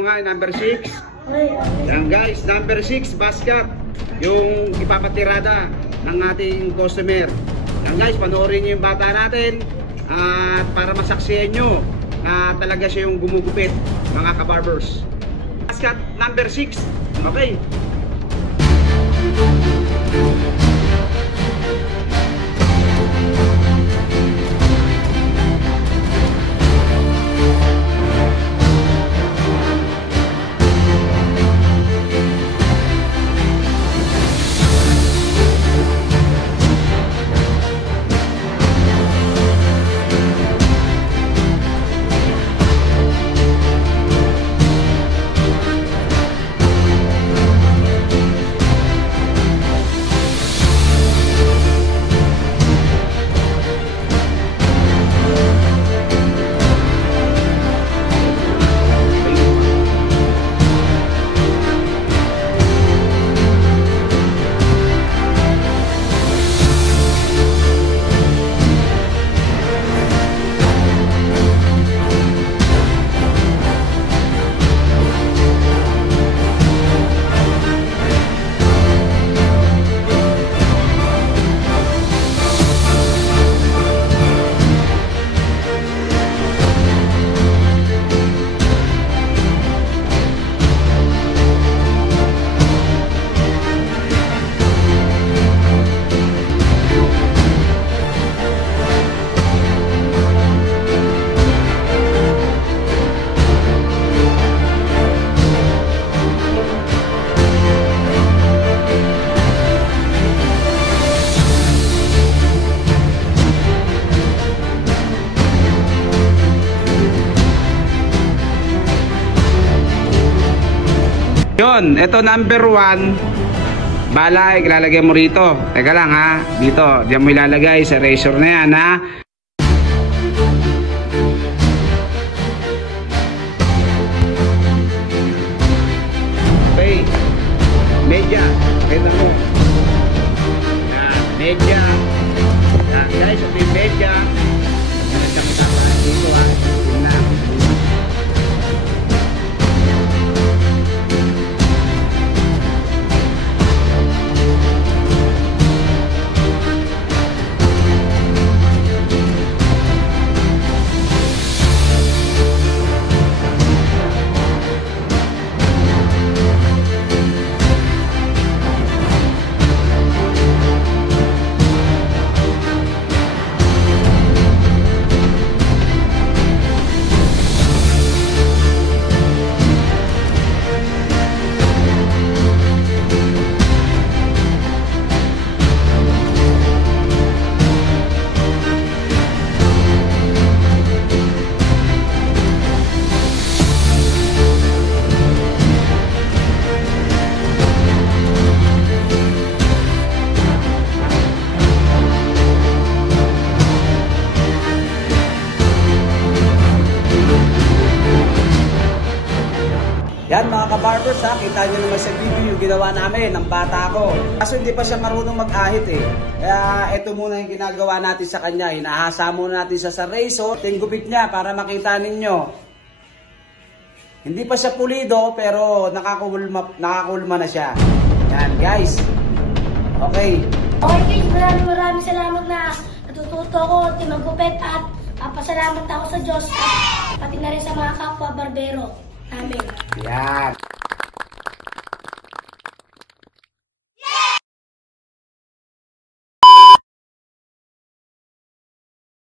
mo nga, number 6. Yan guys, number 6, basket. Yung ipapatirada ng ating customer. Yan guys, panoorin nyo yung bata natin. At para masaksihan nyo na talaga siya yung gumugupit, mga kabarbers. Basket number 6. Okay. Yun, ito number 1. Bala, ilalagay mo rito. Teka lang ha, dito. Diyan mo ilalagay sa razor na yan ha. Okay. Medya. Kaya mo. Yan, medya. Yan guys, ito yung medya. Dito ha. Tingnan. Yan mga kabarbers ha, kita nyo naman sa video yung ginawa namin ng bata ko. Kaso hindi pa siya marunong mag-ahit eh. Kaya ito muna yung ginagawa natin sa kanya. Hinahasa muna natin sa razor. Tinggupit niya para makita ninyo. Hindi pa siya pulido pero nakakulma na siya. Yan guys. Okay. Okay guys, maraming salamat na natututo ko magupit at pasalamat ako sa Diyos at pati na rin sa mga kapwa barbero namin. Yan.